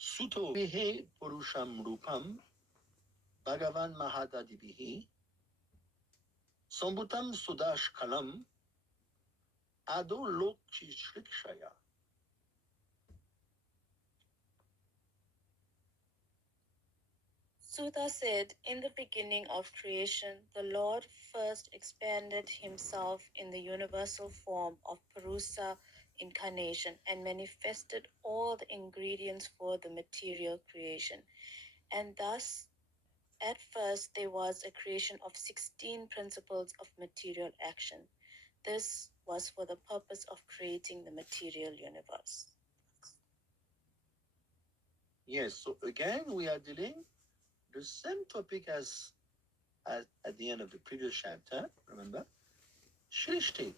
Suto Mehe Purusham Rupam Bhagavan Mahadadibihi Sambutam Sudash Kalam Ado Lokchi Shrikshaya. Sutta said, in the beginning of creation, the Lord first expanded himself in the universal form of Purusa incarnation and manifested all the ingredients for the material creation. And thus, at first, there was a creation of 16 principles of material action. This was for the purpose of creating the material universe. Yes, so again, we are dealing the same topic as at the end of the previous chapter, remember? Shrishti,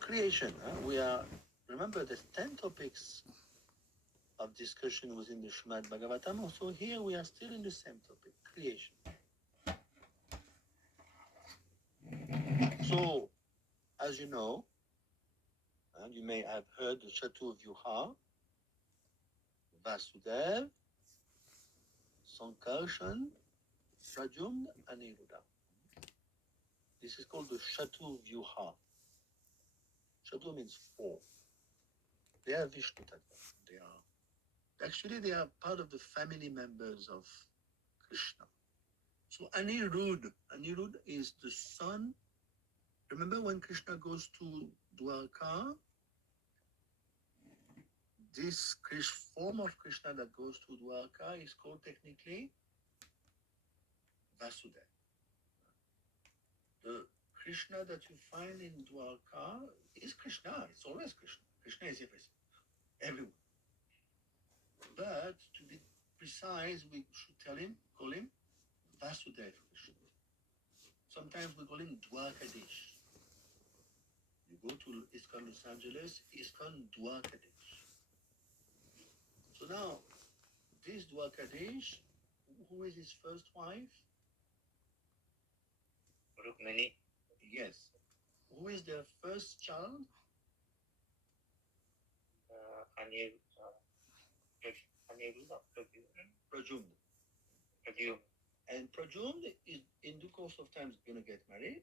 creation. We are, remember, the 10 topics of discussion within the Srimad Bhagwatam. Also, here we are still in the same topic, creation. So, as you know, and you may have heard the Chatur Vyuha, Vasudev, Sankarshan, Pradyumna, and Niruddha. This is called the Chatur Vyuha. Chatur means four. They are Vishnu Tattva. They are part of the family members of Krishna. So Anirudh is the son. Remember when Krishna goes to Dwarka, this form of Krishna that goes to Dwarka is called technically Vasudeva. The Krishna that you find in Dwarka is Krishna. It's always Krishna. Krishna is everyone. But to be precise, we should call him Vasudeva Krishna. Sometimes we call him Dwarkadish. You go to ISKCON Los Angeles, ISKCON Dwarkadish. So now, this Dwarkadish, who is his first wife? Rukmini. Yes. Who is their first child? Pradyumna. And Pradyumna is, in due course of time, is going to get married.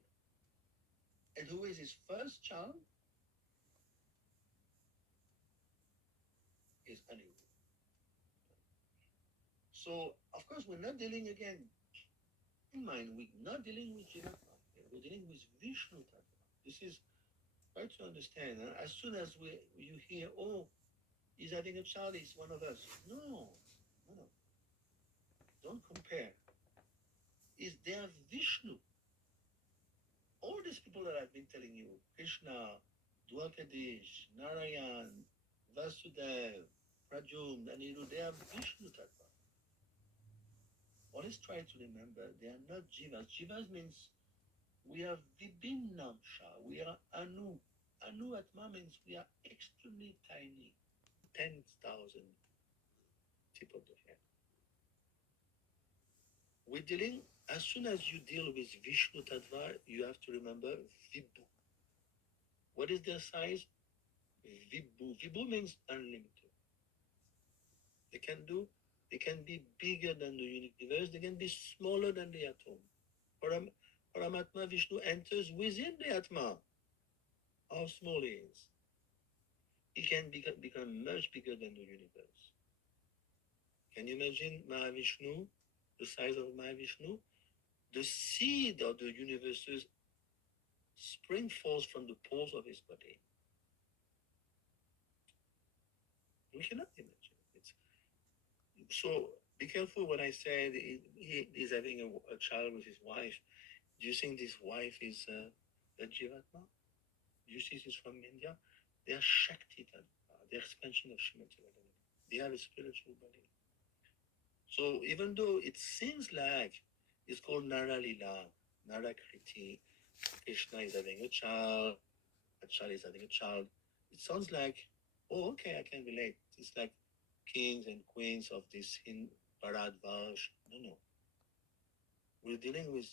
And who is his first child? Is Anirudh. So, of course, we're not dealing again. In mind, we're not dealing with Jivatma. We're dealing with Vishnu Tattva. This is try to understand. As soon as you hear, oh, he's having a child, he's one of us. No. Don't compare. Is there Vishnu? All these people that I've been telling you, Krishna, Dwarkadish, Narayan, Vasudev, Pradyumna, Anirudh, they are Vishnu Tattva. Always try to remember, they are not Jivas. Jivas means we are Vibhinnamsha, we are Anu. Anu Atma means we are extremely tiny, 10,000 tip of the hair. We're dealing, as soon as you deal with Vishnu Tattva, you have to remember Vibhu. What is their size? Vibhu. Vibhu means unlimited. They can be bigger than the universe, they can be smaller than the atom. Paramatma Vishnu enters within the Atma. How small he is. He can become much bigger than the universe. Can you imagine Mahavishnu, the size of Mahavishnu? The seed of the universes spring forth from the pores of his body. We cannot imagine it. So be careful when I said he is having a child with his wife. Do you think this wife is a Jivatma? Do you see this from India? They are Shakti, the expansion of Srimati Bhagavatam. They have a spiritual body. So even though it seems like it's called Naralila, Narakriti, Krishna is having a child is having a child, it sounds like, oh, okay, I can relate. It's like kings and queens of this Bharadvaj. No. We're dealing with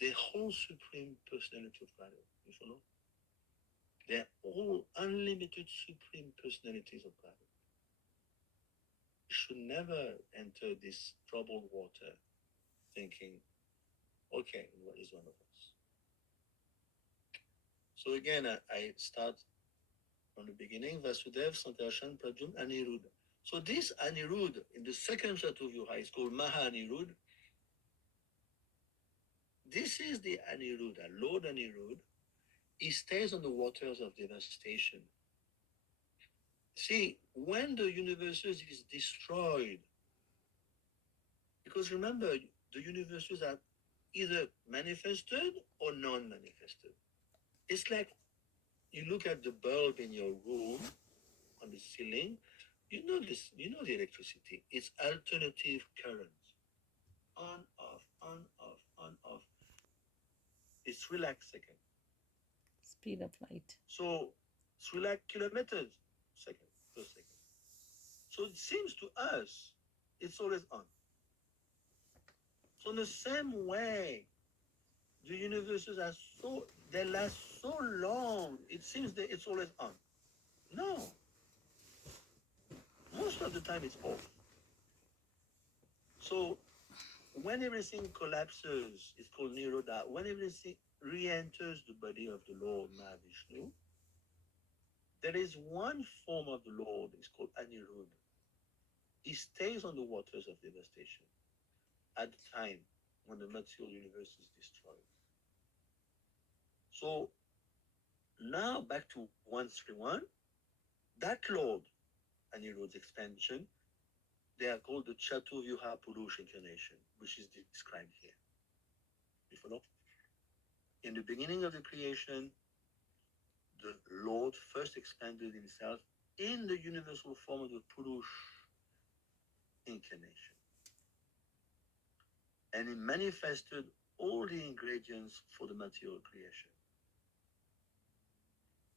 the whole supreme personality of God. You follow? They're all unlimited supreme personalities of God. should never enter this troubled water thinking, okay, what is one of us? So again, I start from the beginning, Vasudev, Sankarshan, Prajum, Anirudh. So this Anirudh in the second Chatuvyuha is called Maha Anirudh. This is the Aniruddha, Lord Anirudh. He stays on the waters of devastation. See, when the universes is destroyed, because remember, the universes are either manifested or non-manifested. It's like you look at the bulb in your room on the ceiling. You know this. You know the electricity. It's alternative currents, on, off, on, off, on, off. It's 3 lakh seconds. Speed of light. So 3 lakh kilometers second per second. So it seems to us it's always on. So in the same way, the universes are so they last so long. It seems that it's always on. No, most of the time it's off. So when everything collapses, it's called Nirodha. When everything re-enters the body of the Lord Mahavishnu, there is one form of the Lord, it's called Anirudh. He stays on the waters of devastation at the time when the material universe is destroyed. So now back to 131, that Lord, Anirudh's expansion, they are called the Chatuvyuha Purush incarnation, which is described here. You follow? In the beginning of the creation, the Lord first expanded himself in the universal form of the Purush incarnation. And he manifested all the ingredients for the material creation.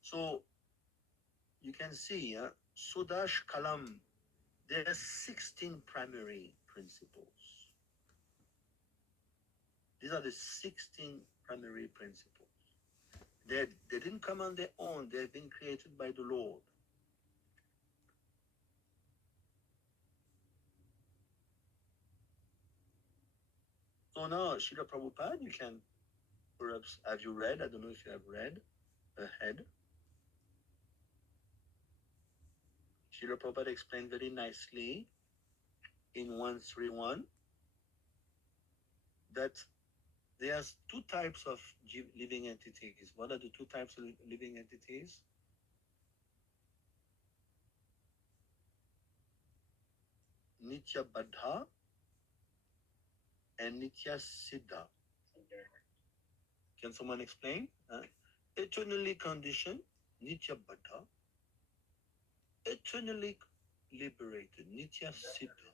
So you can see, Sudash Kalam, there are 16 primary principles. These are the 16 primary principles. They didn't come on their own, they've been created by the Lord. So now, Srila Prabhupada, you can perhaps, have you read? I don't know if you have read ahead. Srila Prabhupada explained very nicely in 131 that there's two types of living entities. What are the two types of living entities? Nitya Baddha and Nitya Siddha. Can someone explain? Eternally conditioned, Nitya Baddha. Eternally liberated, Nitya Siddha.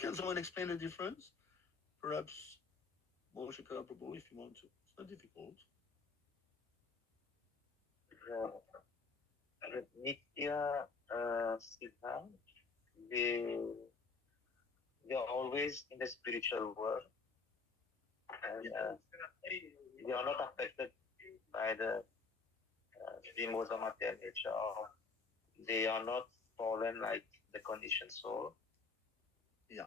Can someone explain the difference? Perhaps Moshika Prabhu, if you want to. It's not difficult. Nitya Siddha, they they are always in the spiritual world, and they are not affected by the modes of material nature, or they are not fallen like the conditioned soul. Yeah.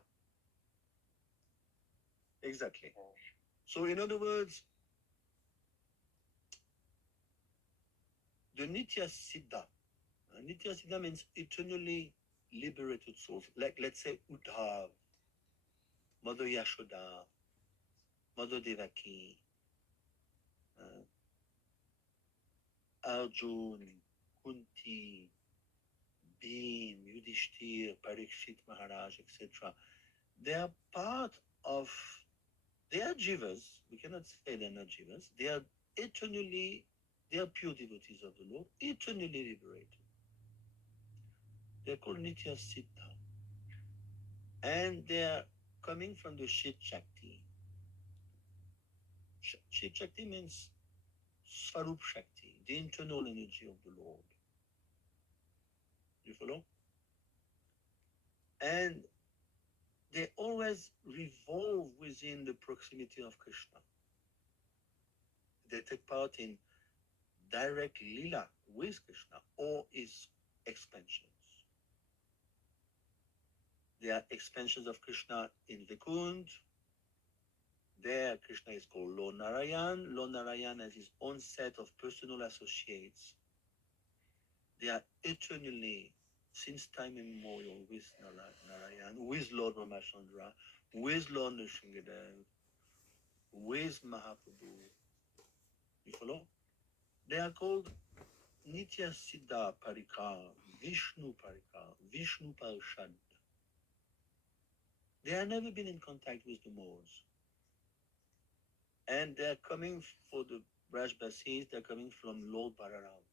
Exactly. So in other words, the Nitya Siddha. Nitya Siddha means eternally liberated souls. Like let's say Uddhav, Mother Yashoda, Mother Devaki, Arjun, Kunti, Bhim, Yudhishthir, Parikshit Maharaj, etc. They are part of, they are jivas. We cannot say they're not jivas. They are eternally, they are pure devotees of the Lord, eternally liberated. They're called Nitya Siddha. And they're coming from the Shit Shakti. Shit Shakti means Swarup Shakti, the internal energy of the Lord. You follow? And they always revolve within the proximity of Krishna. They take part in direct lila with Krishna or his expansions. There are expansions of Krishna in Vaikunt. There, Krishna is called Lord Narayan. Lord Narayan has his own set of personal associates. They are eternally, since time immemorial, with Narayan, with Lord Ramachandra, with Lord Nrsimhadev, with Mahaprabhu. You follow? They are called Nitya Siddha Parikar, Vishnu Parikar, Vishnu Parishad. They have never been in contact with the Moors. And they're coming for the Braj Basis, they're coming from Lord Balaram.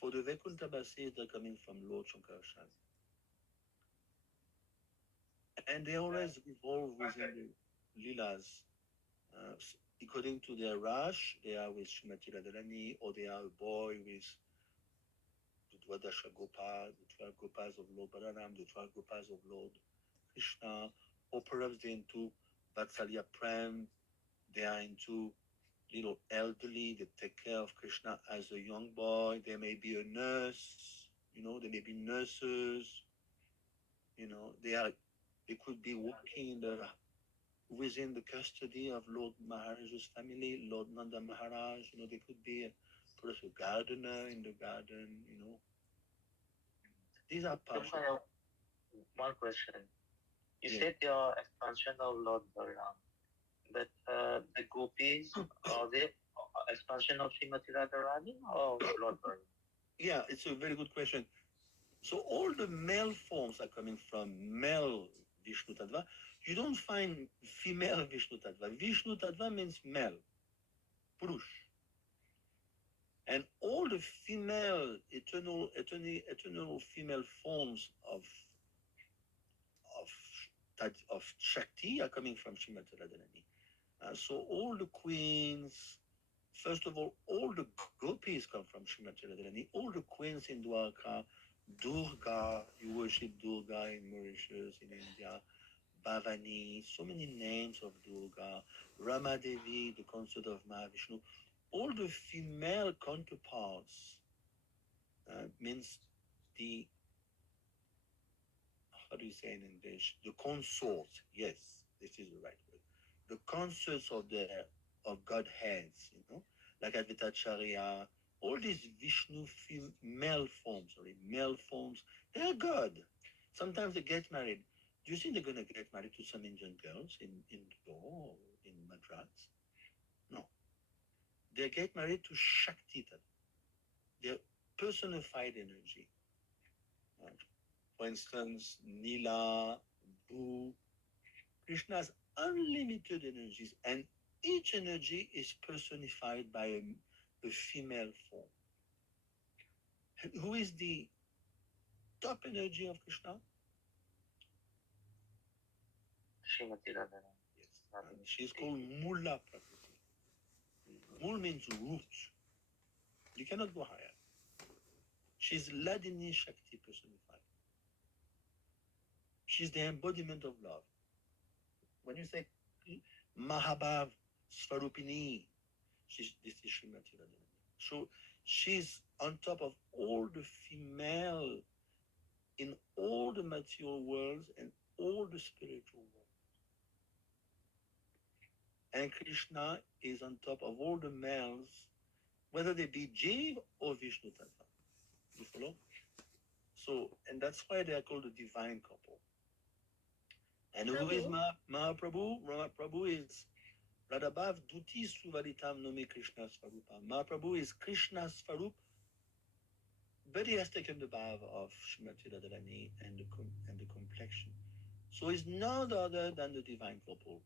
For the Vaikuntha Basis, they're coming from Lord Shankaracharya. And they always evolve within the Leelas. According to their rush, they are with Srimati Radharani, or they are a boy with the Dwadasha Gopal, the 12 Gopals of Lord Balaram, the 12 Gopals of Lord Krishna, or perhaps they're into Vatsalya Prem, they are into little elderly, they take care of Krishna as a young boy, there may be a nurse, there may be nurses, they could be working within the custody of Lord Maharaj's family, Lord Nanda Maharaj, they could be perhaps a gardener in the garden. These are Krishna, partial. I have one question. You Yeah. said your expansion of Lord Balaram, but the gopis, are they expansion of Srimati Radharani or Lord Balaram? Yeah, it's a very good question. So all the male forms are coming from male Vishnu Tattva. You don't find female Vishnu Tattva. Vishnu Tattva means male, Purush. And all the female, eternal female forms of Shakti are coming from Srimati Radharani. So all the queens, first of all the gopis come from Srimati Radharani. All the queens in Dwarka, Durga, you worship Durga in Mauritius, in India, Bhavani, so many names of Durga, Ramadevi, the consort of Mahavishnu. All the female counterparts means the, how do you say in English? The consorts. Yes, this is the right word. The consorts of Godheads, like Advaitacharya, all these Vishnu male forms, they are God. Sometimes they get married. Do you think they're gonna get married to some Indian girls in Indore or in Madras? No. They get married to Shakti. They're personified energy. Right? For instance, Nila, Bhu, Krishna has unlimited energies, and each energy is personified by a female form. And who is the top energy of Krishna? Srimati Radharani. Yes. And she's called Mula Prakriti. Mul means root. You cannot go higher. She's Ladini Shakti personified. She's the embodiment of love. When you say Mahabhav Svarupini, this is Srimati Radharani. So she's on top of all the female in all the material worlds and all the spiritual worlds. And Krishna is on top of all the males, whether they be Jiv or Vishnu Tattva. You follow? So, and that's why they are called the divine couple. And who is Mahaprabhu? Mahaprabhu is Radhabhav Duti Suvaritam Nomi Krishna Svarupa. Mahaprabhu is Krishna Svarup, but he has taken the bhav of Srimati Radharani and the complexion. So he's none other than the divine couple.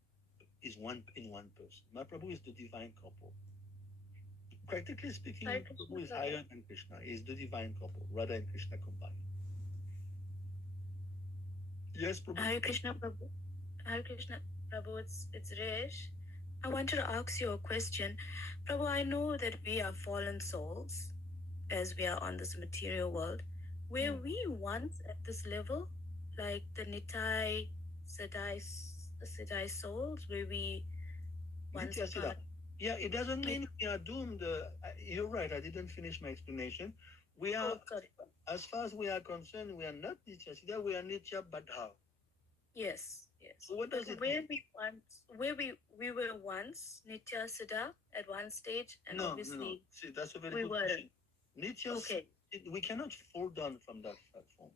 Is one in one person. Mahaprabhu is the divine couple. Practically speaking, Mahaprabhu is higher than Krishna. He is the divine couple, Radha and Krishna combined. Yes, Prabhu. Hare Krishna Prabhu. Hare Krishna Prabhu, it's Resh. I wanted to ask you a question. Prabhu, I know that we are fallen souls as we are on this material world. Were we once at this level? Like the Nitai Siddhai souls? Were we once Nitya upon Siddha. Yeah, it doesn't mean we are doomed. You're right, I didn't finish my explanation. We are, Oh, sorry. as far as we are concerned, we are not Nitya Siddha, we are Nitya Badha. Yes. So what does But it where mean? we were once Nitya Siddha at one stage, and No. obviously See, that's a very we good were question. Nitya, okay. we cannot fall down from that platform.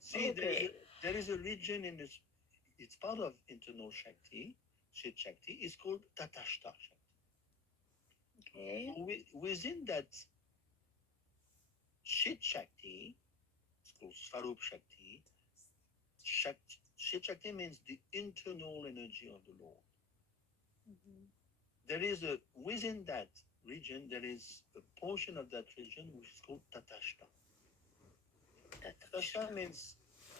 See, Okay. there is a region in this, it's part of internal Shakti, Shit Shakti, it's called Tatashta Shakti. Okay. So within that Shit Shakti, it's called Swarup Shakti. Shit Shakti means the internal energy of the Lord. There is within that region, there is a portion of that region which is called Tatashta.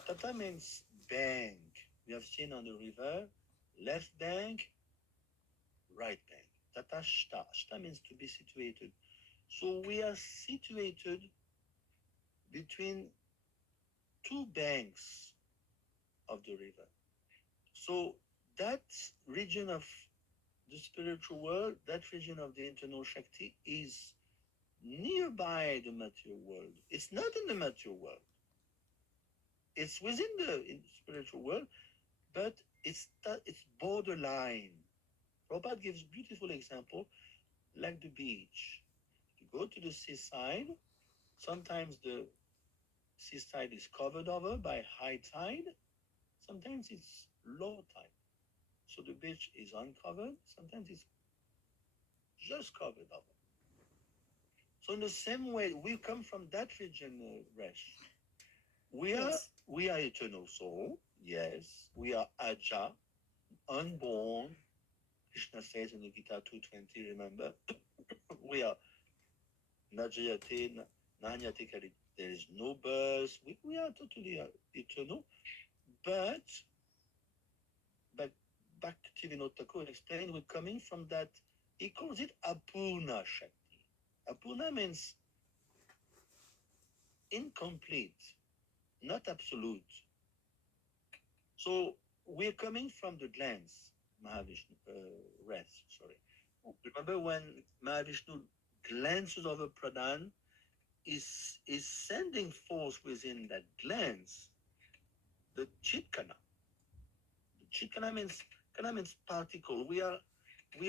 Tata means bank. We have seen on the river, left bank, right bank. Tatashta. Shta means to be situated. So we are situated between two banks of the river. So that region of the spiritual world, that region of the internal Shakti is nearby the material world. It's not in the material world. It's within the spiritual world, but it's borderline. Prabhupada gives beautiful example, like the beach. You go to the seaside, sometimes the seaside is covered over by high tide, sometimes it's low tide. So the beach is uncovered, sometimes it's just covered over. So in the same way, we come from that region, Resh. We are eternal soul, yes. We are Aja, unborn. Krishna says in the Gita 220, remember? We are Najayate, Nanyate Kali. There is no birth. We are totally eternal. But Bhaktivinoda Thakur explained we're coming from that, he calls it Apurna Shakti. Apurna means incomplete, not absolute. So we're coming from the glands, Mahavishnu, rest, sorry. Remember when Mahavishnu glances over Pradhan, is sending forth within that glance the chitkana. The chitkana means particle. We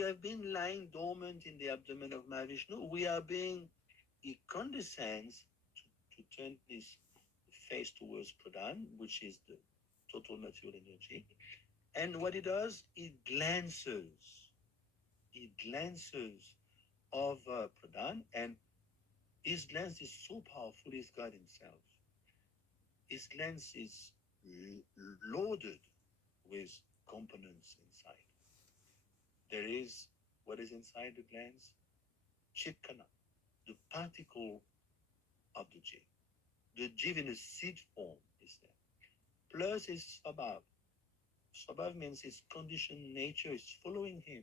have been lying dormant in the abdomen of Mahavishnu. He condescends to turn his face towards Pradhan, which is the total material energy. And what he does, he glances. He glances over Pradhan, and his glance is so powerful, he's God himself. His glance is loaded with components inside. There is, what is inside the glance? Chitkana, the particle of the jiv. The jiv in a seed form is there. Plus his svabhav. Svabhav means his conditioned nature is following him.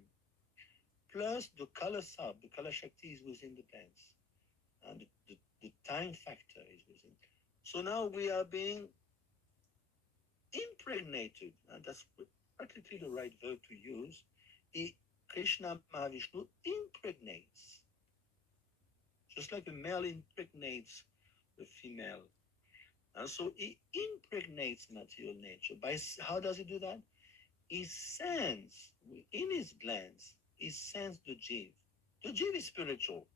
Plus the kala sab, the kala shakti is within the glance. And the time factor is within. So now we are being impregnated, and that's practically the right verb to use. Krishna Mahavishnu impregnates, just like a male impregnates the female. And so he impregnates material nature. How does he do that? He sends, in his glands, he sends the jiv. The jiv is spiritual.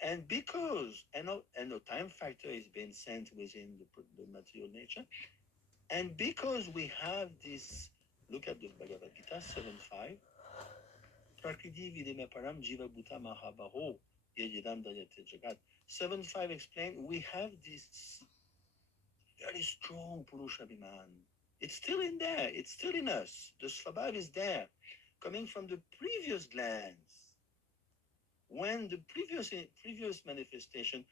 And because, and the time factor is being sent within the material nature, and because we have this, look at the Bhagavad Gita 7.5, Prakriti Vidima Param Jiva Bhuta Mahabaho Yejidam Dayate Jagat. 7.5 explain we have this very strong Purusha Viman. It's still in there, it's still in us. The Svabhav is there, coming from the previous glands. When the previous manifestation,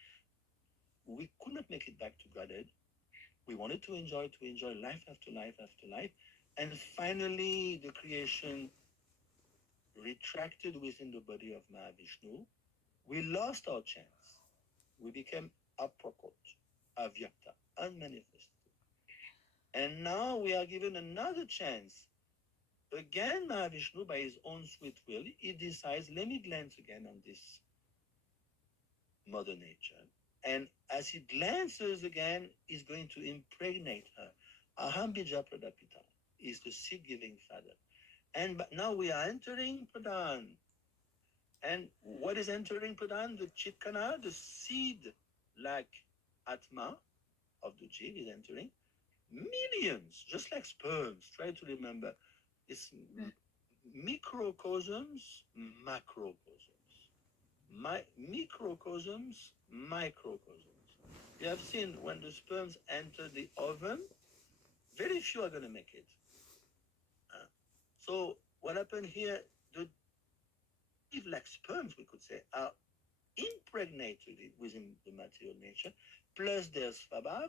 we could not make it back to Godhead. We wanted to enjoy life after life after life. And finally, the creation retracted within the body of Mahavishnu. We lost our chance. We became aprokot, avyakta, unmanifested. And now we are given another chance. Again, Mahavishnu, by his own sweet will, he decides, let me glance again on this Mother Nature. And as he glances again, he's going to impregnate her. Aham bija pradapita is the seed-giving father. And but now we are entering Pradhan. And what is entering Pradhan? The Chitkana, the seed like Atma of the Jeev is entering. Millions, just like sperms. Try to remember. It's microcosms, macrocosms. Microcosms, microcosms. You have seen when the sperms enter the oven, very few are going to make it. So what happened here, the like sperms, we could say, are impregnated within the material nature, plus there's Fabab,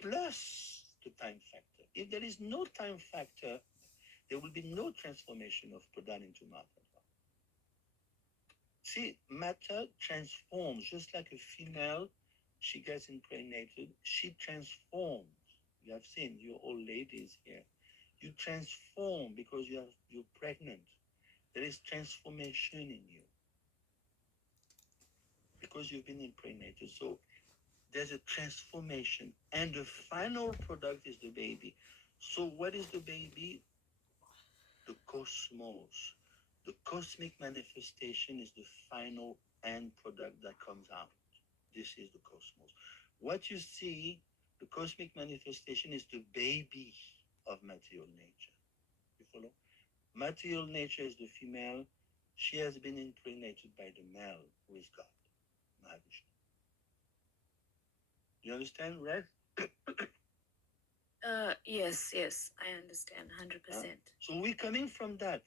plus the time factor. If there is no time factor, there will be no transformation of Pradhan into matter. See, matter transforms, just like a female, she gets impregnated, she transforms. You have seen, you old ladies here. You transform because you're pregnant. There is transformation in you because you've been impregnated. So there's a transformation, and the final product is the baby. So what is the baby? The cosmos. The cosmic manifestation is the final end product that comes out. This is the cosmos. What you see, the cosmic manifestation is the baby of material nature. You follow? Material nature is the female. She has been impregnated by the male, who is God, Mahavishnu. You understand, right? Yes, I understand 100%. So we're coming from that.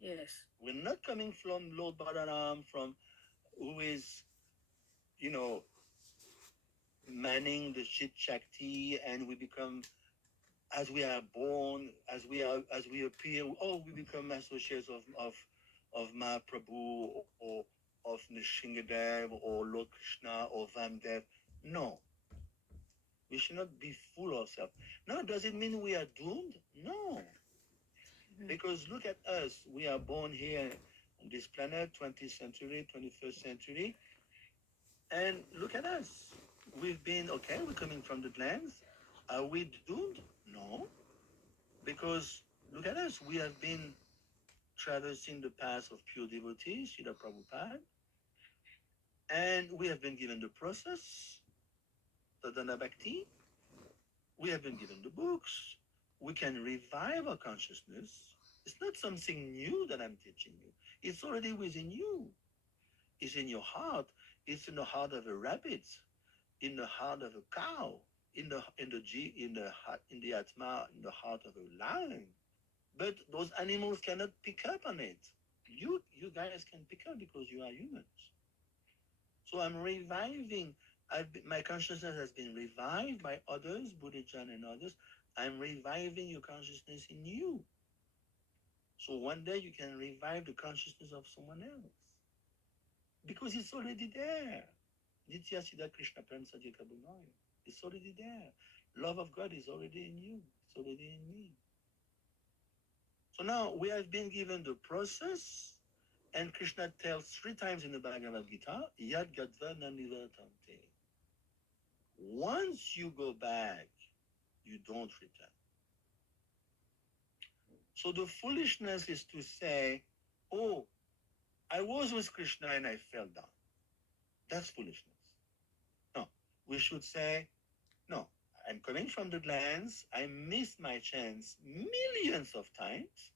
Yes. We're not coming from Lord Balaram, from who is, manning the Chit Shakti, and we become, as we are born, as we appear, we become associates of Mahaprabhu or of Nishingadev or Lord Krishna or Vamdev. No, we should not be fool ourselves. Now, does it mean we are doomed? No. Because look at us. We are born here on this planet, 20th century, 21st century. And look at us. We've been, okay, we're coming from the glands. Are we doomed? No. Because look at us. We have been traversing the path of pure devotees, Srila Prabhupada. And we have been given the process, Sadhana Bhakti. We have been given the books. We can revive our consciousness. It's not something new that I'm teaching you. It's already within you. It's in your heart. It's in the heart of a rabbit, in the heart of a cow, in the atma, in the heart of a lion. But those animals cannot pick up on it. You guys can pick up because you are humans. So I'm reviving. My consciousness has been revived by others, Buddha-chan and others. I'm reviving your consciousness in you. So one day you can revive the consciousness of someone else. Because it's already there. Nitya Siddha Krishna Prem Sadhya Kabunaya. It's already there. Love of God is already in you. It's already in me. So now we have been given the process, and Krishna tells 3 times in the Bhagavad Gita, Yad Gadva Nanivartante. Once you go back, you don't return. So the foolishness is to say, oh, I was with Krishna and I fell down. That's foolishness. No, we should say, no, I'm coming from the glands. I missed my chance millions of times.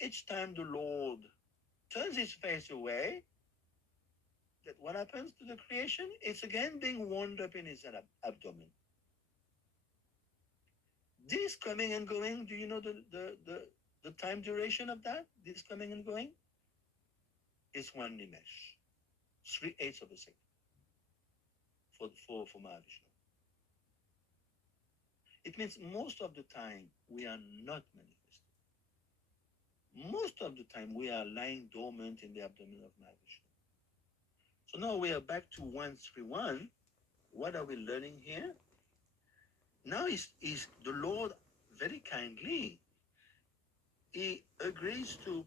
Each time the Lord turns his face away, that what happens to the creation? It's again being wound up in his abdomen. This coming and going, do you know the time duration of that? This coming and going? It's 1 nimesh, 3/8 of a second for Mahavishnu. It means most of the time we are not manifesting. Most of the time we are lying dormant in the abdomen of Mahavishnu. So now we are back to 131. What are we learning here? Now is the Lord very kindly, he agrees to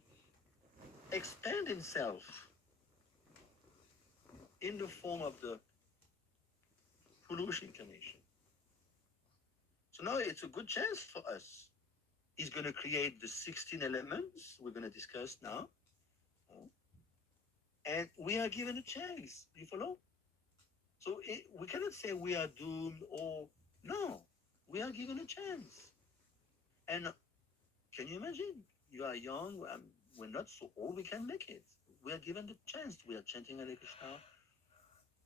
expand himself in the form of the Purush incarnation. So now it's a good chance for us. He's going to create the 16 elements we're going to discuss now. And we are given a chance. You follow? So we cannot say we are doomed or no. We are given a chance. And can you imagine? You are young. We're not so old. We can make it. We are given the chance. We are chanting Hare Krishna.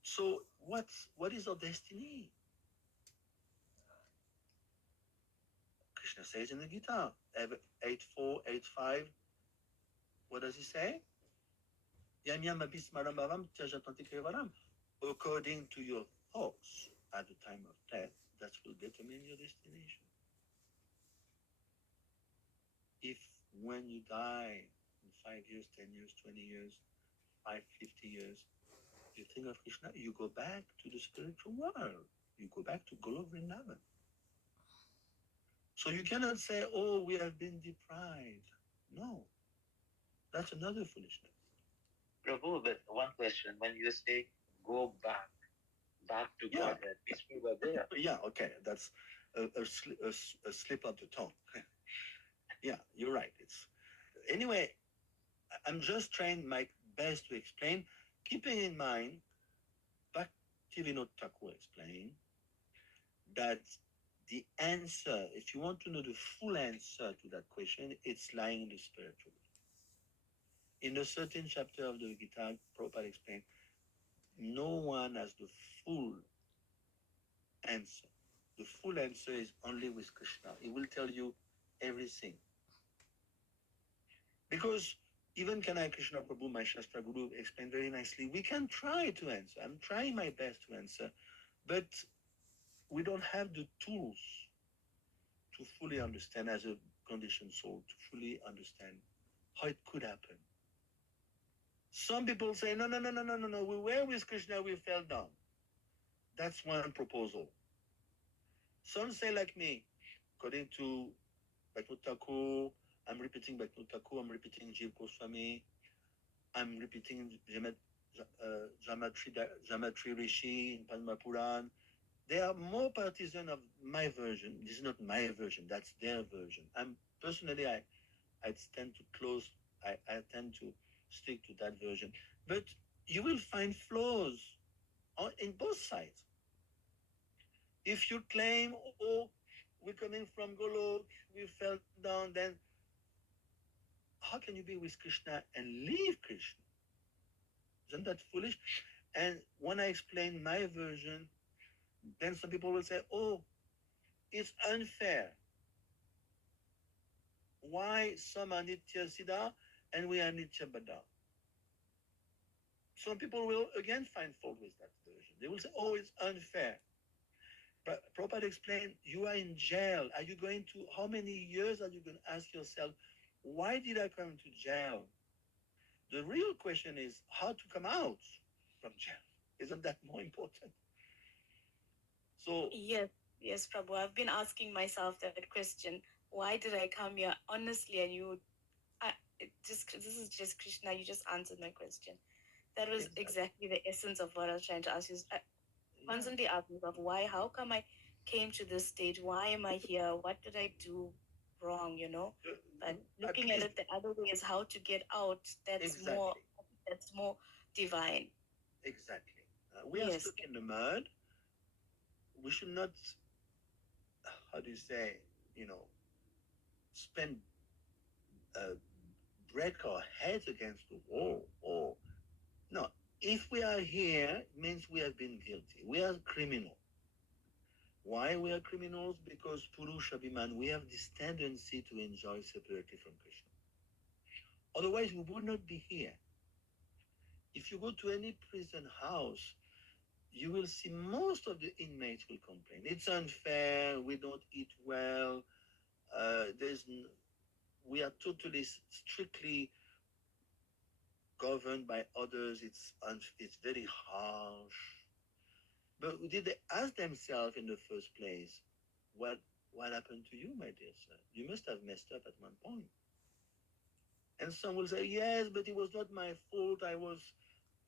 So what is our destiny? Krishna says in the Gita, 8.4, 8.5. What does he say? Yam yam abhismaram bhavam tyajatanti kevaram. According to your thoughts at the time of death, that will determine your destination. If when you die in 5 years, 10 years, 20 years, 50 years, you think of Krishna, you go back to the spiritual world. You go back to Golo Vrindavan. So you cannot say, oh, we have been deprived. No, that's another foolishness. Prabhu, but one question. When you say go back to Godhead, means we were there. Yeah, okay, that's a slip of the tongue. Yeah, you're right. It's anyway. I'm just trying my best to explain, keeping in mind, Bhaktivinoda Thakur explained that the answer, if you want to know the full answer to that question, it's lying in the spiritual. In a certain chapter of the Gita, Prabhupada explained, no one has the full answer. The full answer is only with Krishna. He will tell you everything. Because even Kanai Krishna Prabhu, my Shastra Guru, explained very nicely, we can try to answer. I'm trying my best to answer, but we don't have the tools to fully understand as a conditioned soul, to fully understand how it could happen. Some people say, no, we were with Krishna, we fell down. That's one proposal. Some say like me, according to Bhaktivinoda Thakur, I'm repeating Bhaktivinoda Thakur, I'm repeating Jiva Goswami, I'm repeating Jamatri Rishi in Padma Puran. They are more partisan of my version. This is not my version, that's their version. I'm personally, I tend to close, I tend to stick to that version. But you will find flaws in both sides. If you claim, oh, we're coming from Golok, we fell down, then how can you be with Krishna and leave Krishna? Isn't that foolish? And when I explain my version, then some people will say, oh, it's unfair. Why some are Nitya Siddha and we are Nitya Bada? Some people will again find fault with that version. They will say, oh, it's unfair. But Prabhupada explained, you are in jail. Are you going to, how many years are you going to ask yourself, why did I come to jail? The real question is how to come out from jail. Isn't that more important? So yes, Prabhu. I've been asking myself that question. Why did I come here? Honestly, and this is just Krishna. You just answered my question. That was exactly the essence of what I was trying to ask you. I constantly ask myself, why? How come I came to this stage? Why am I here? What did I do wrong? But looking at it the other way is how to get out. That's more divine. Exactly. We are stuck in the mud. We should not, how do you say, spend, break our heads against the wall. Or no, if we are here, it means we have been guilty. We are criminals. Why we are criminals? Because Purusha Bhiman, we have this tendency to enjoy separately from Krishna. Otherwise, we would not be here. If you go to any prison house, you will see most of the inmates will complain. It's unfair. We don't eat well. We are totally strictly governed by others. It's very harsh. But did they ask themselves in the first place, what happened to you, my dear sir? You must have messed up at one point. And some will say, yes, but it was not my fault. I was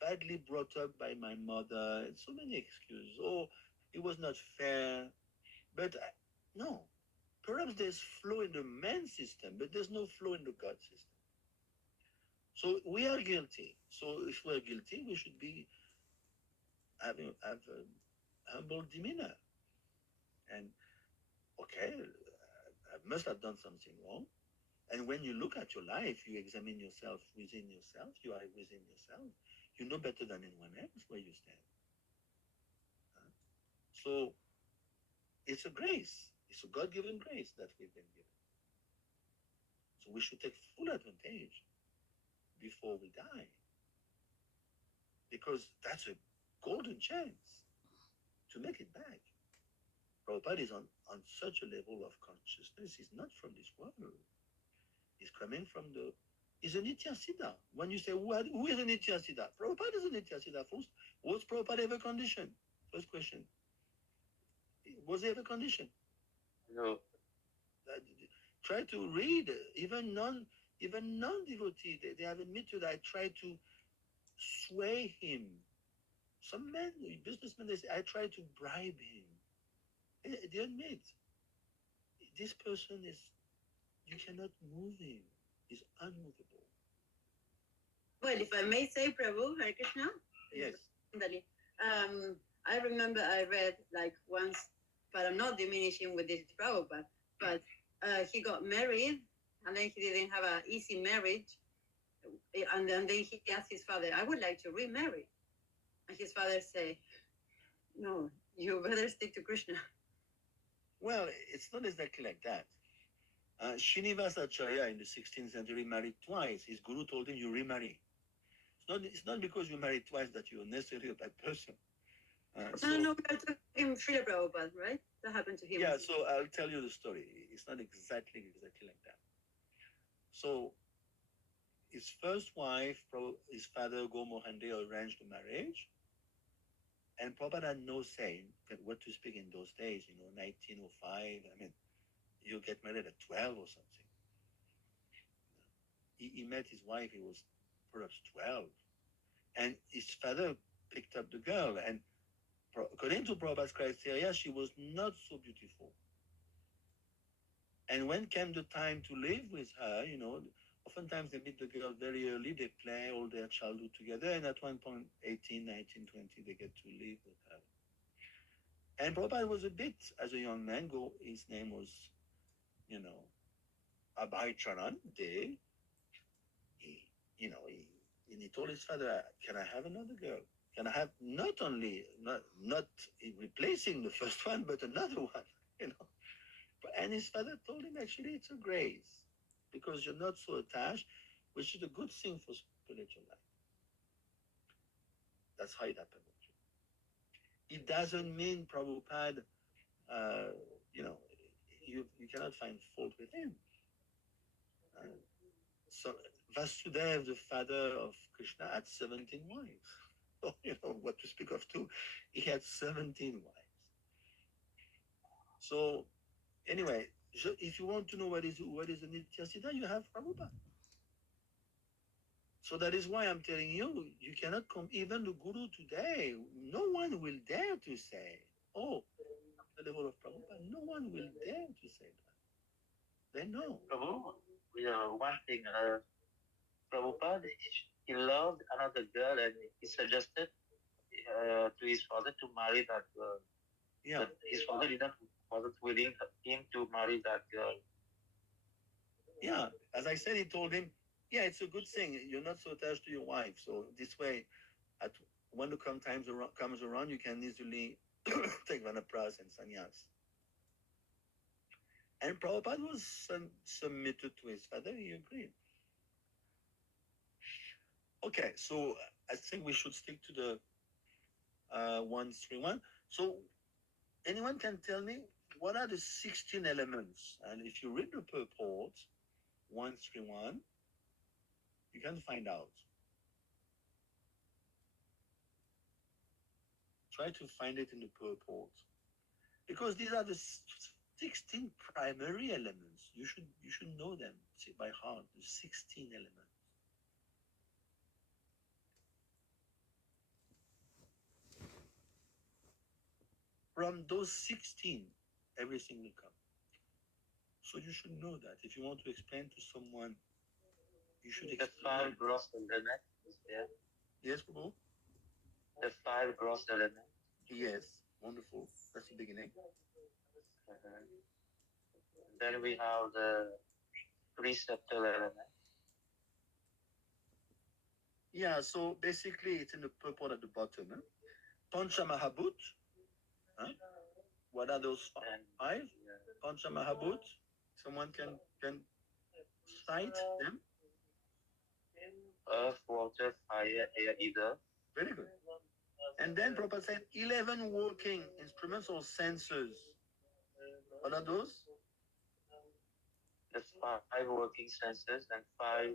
badly brought up by my mother, and so many excuses. Oh, it was not fair. But no, perhaps there's flow in the man system, but there's no flow in the God system. So we are guilty. So if we're guilty, we should be have a humble demeanor. And okay, I must have done something wrong. And when you look at your life, you examine yourself within yourself. You are within yourself. You know better than anyone else where you stand. So it's a grace. It's a God-given grace that we've been given. So we should take full advantage before we die, because that's a golden chance to make it back. Prabhupada is on such a level of consciousness. He's not from this world. He's coming from the. He's a Nitya Siddha. When you say, who is a Nitya Siddha? Prabhupada is a Nitya Siddha. First, was Prabhupada ever conditioned? First question. Was he ever conditioned? No. Try to read, even non-devotee, they have admitted I tried to sway him. Some men, businessmen, they say, I tried to bribe him. They admit, this person is, you cannot move him. He's unmovable. Well, if I may say, Prabhu, Hare Krishna. Yes. I remember I read like once, but I'm not diminishing with this Prabhupada, but he got married and then he didn't have an easy marriage. And then he asked his father, I would like to remarry. And his father said, no, you better stick to Krishna. Well, it's not exactly like that. Srinivasa Acharya in the 16th century married twice. His guru told him, you remarry. It's not because you married twice that you're necessarily a bad person. No, we're talking Srila Prabhupada, right? That happened to him. Yeah, so I'll tell you the story. It's not exactly like that. So his first wife, his father, Gomohande, arranged the marriage. And Prabhupada had no say in what to speak in those days, 1905. I mean, you get married at 12 or something. He met his wife, he was perhaps 12. And his father picked up the girl. And according to Prabhupada's criteria, she was not so beautiful. And when came the time to live with her, oftentimes they meet the girl very early, they play all their childhood together, and at one point, 18, 19, 20, they get to live with her. And Prabhupada was a bit, as a young man, his name was, Abhay Charan De. He told his father, can I have another girl? Can I have not replacing the first one, but another one, And his father told him, actually, it's a grace, because you're not so attached, which is a good thing for spiritual life. That's how it happened. It doesn't mean Prabhupada, you cannot find fault with him. So Vasudeva, the father of Krishna, had 17 wives. So, what to speak of two. He had 17 wives. So anyway, if you want to know what is a Nitya Siddha, you have Prabhupada. So that is why I'm telling you, you cannot come, even the Guru today, no one will dare to say, oh, the level of Prabhupada, no one will dare to say that. They know. Prabhu, one thing, Prabhupada, he loved another girl and he suggested to his father to marry that girl. Yeah. But his father wasn't willing him to marry that girl. Yeah, as I said, he told him, yeah, it's a good thing. You're not so attached to your wife. So this way, when the comes around, you can easily take Vanapras and sannyas. And Prabhupada was submitted to his father. He agreed. Okay, so I think we should stick to the 131. So anyone can tell me what are the 16 elements? And if you read the purport, 131, you can find out. Try to find it in the purport. Because these are the 16 primary elements. You should know them by heart, the 16 elements. from those 16, everything will come. So you should know that. If you want to explain to someone, you should The explain. 5 gross elements is there. Yes, Prabhu? The 5 gross elements. Yes, wonderful. That's the beginning. Then we have the preceptal element. Yeah, so basically it's in the purple at the bottom. Huh? Pancha Mahabhut. Huh? What are those five? Pancha Mahabhut. Someone can cite them? Earth, water, fire, air, ether. Very good. And then Prabhupada said 11 working instruments or sensors. What are those? The 5 working senses and 5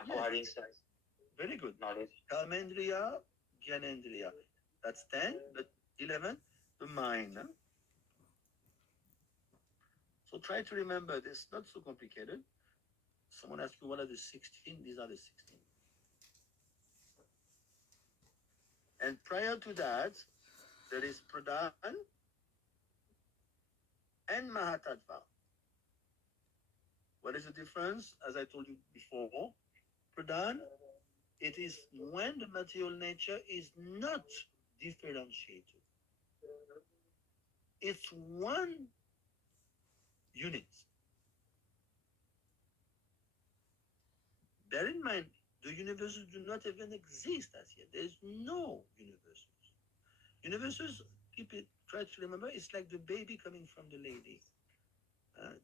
acquiring senses. Very good. Knowledge. Kamendriya, Gyanendriya. That's 10. But 11, the mind. Huh? So try to remember this. Not so complicated. Someone asks you what are the 16? These are the 16. And prior to that, there is Pradhan and Mahatattva. What is the difference? As I told you before, Pradhan, it is when the material nature is not differentiated. It's one unit. Bear in mind, the universes do not even exist as yet. There is no universes. Universes, try to remember, it's like the baby coming from the lady.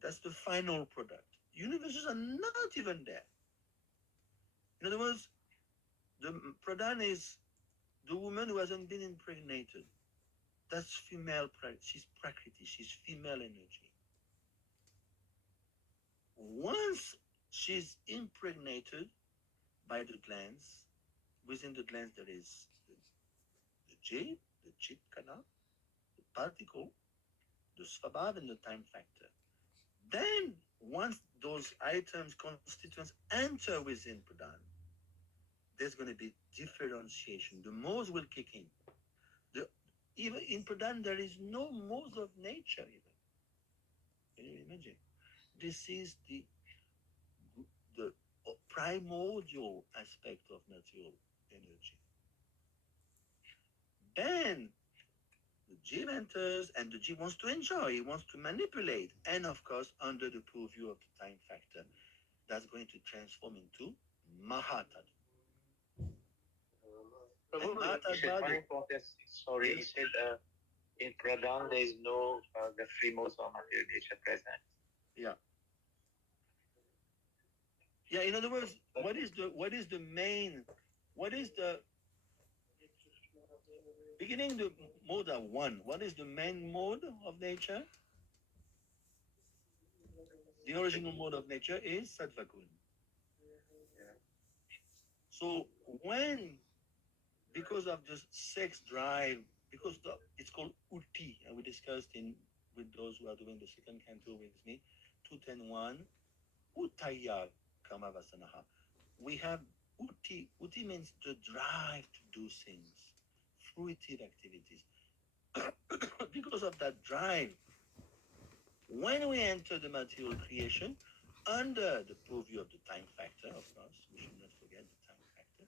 That's the final product. Universes are not even there. In other words, the Pradhan is the woman who hasn't been impregnated. That's female, she's Prakriti, she's female energy. Once she's impregnated by the glands, within the glands there is the jade, the chit canal, the particle, the svabhav, and the time factor. Then, once those items, constituents enter within Pradhan, there's going to be differentiation. The modes will kick in. Even in Pradhan, there is no modes of nature even. Can you imagine? This is the primordial aspect of natural energy. Then the jiva enters and the jiva wants to enjoy, he wants to manipulate, and of course, under the purview of the time factor, that's going to transform into Mahatattva. You said one important thing. Sorry, you said in Pradhan there is no the free modes of material nature present. Yeah. Yeah, in other words, what is the beginning the mode are one. What is the main mode of nature? The original mode of nature is Sattva-gun. So when, because of the sex drive, it's called uti, and we discussed with those who are doing the second canto with me, 210.1, utaya kamavasanaha. We have uti. Uti means the drive to do things, fruitive activities. Because of that drive, when we enter the material creation, under the purview of the time factor, of course, we should not forget the time factor,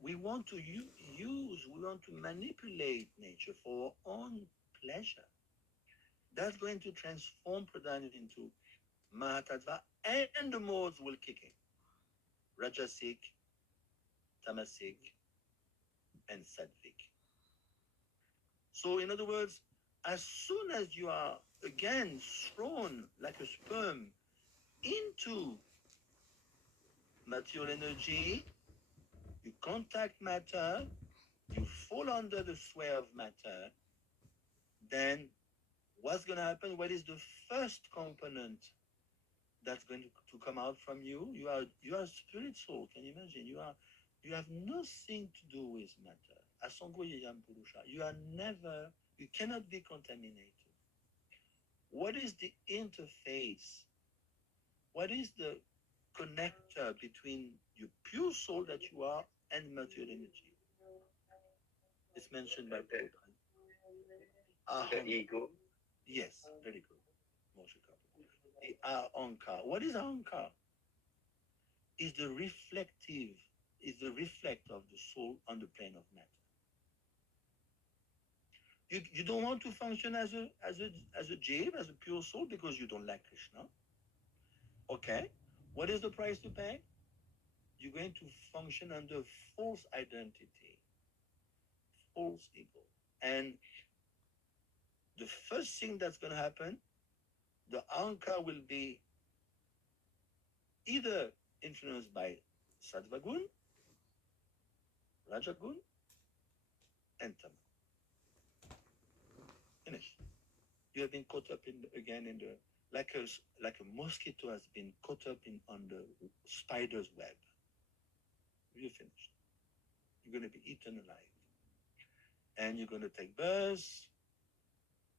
we want to we want to manipulate nature for our own pleasure. That's going to transform Pradhan into Mahatattva, and the modes will kick in. Rajasic, Tamasic, and Sattvic. So, in other words, as soon as you are again thrown like a sperm into material energy, you contact matter, you fall under the sway of matter, then what's going to happen? What is the first component that's going to come out from you? You are spirit soul. Can you imagine? You have nothing to do with matter. Asango Yeyam Purusha. You cannot be contaminated. What is the interface? What is the connector between your pure soul that you are and material energy? It's mentioned by Prabhupada. the ego. Yes, very good. Moshe Kapu. The ahankar. What is ahankar? Is the reflective, is the reflect of the soul on the plane of matter. You don't want to function as a jiv, as a pure soul, because you don't like Krishna. Okay, what is the price to pay? You're going to function under false identity, false ego. And the first thing that's going to happen, the ahankar will be either influenced by sattvagun, rajagun, and tama. Finish. You have been caught up again in the like a mosquito has been caught up in on the spider's web. You're finished. You're going to be eaten alive, and you're going to take birth.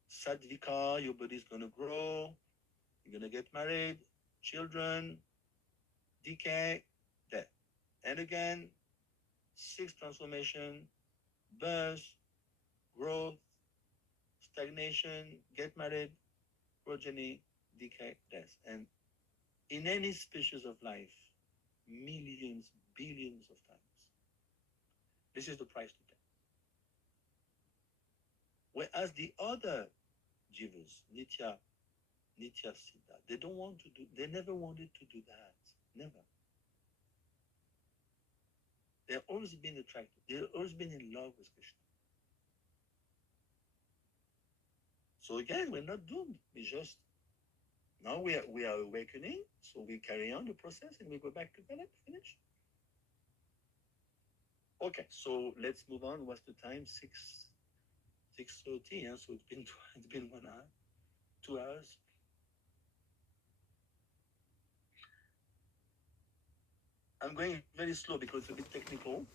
Sadvika, your body's going to grow. You're going to get married, children, decay, death, and again, six transformation, birth, growth, stagnation, get married, progeny, decay, death, and in any species of life, millions, billions of times. This is the price to pay. Whereas the other jivas, Nitya Siddha, they don't want to do, they never wanted to do that. Never. They've always been attracted, they've always been in love with Krishna. So again, we're not doomed. We just, now we are awakening, so we carry on the process and we go back to Galat, finish. Okay, so let's move on. What's the time? 6:30. Yeah, so it's been 1 hour, 2 hours. I'm going very slow because it's a bit technical.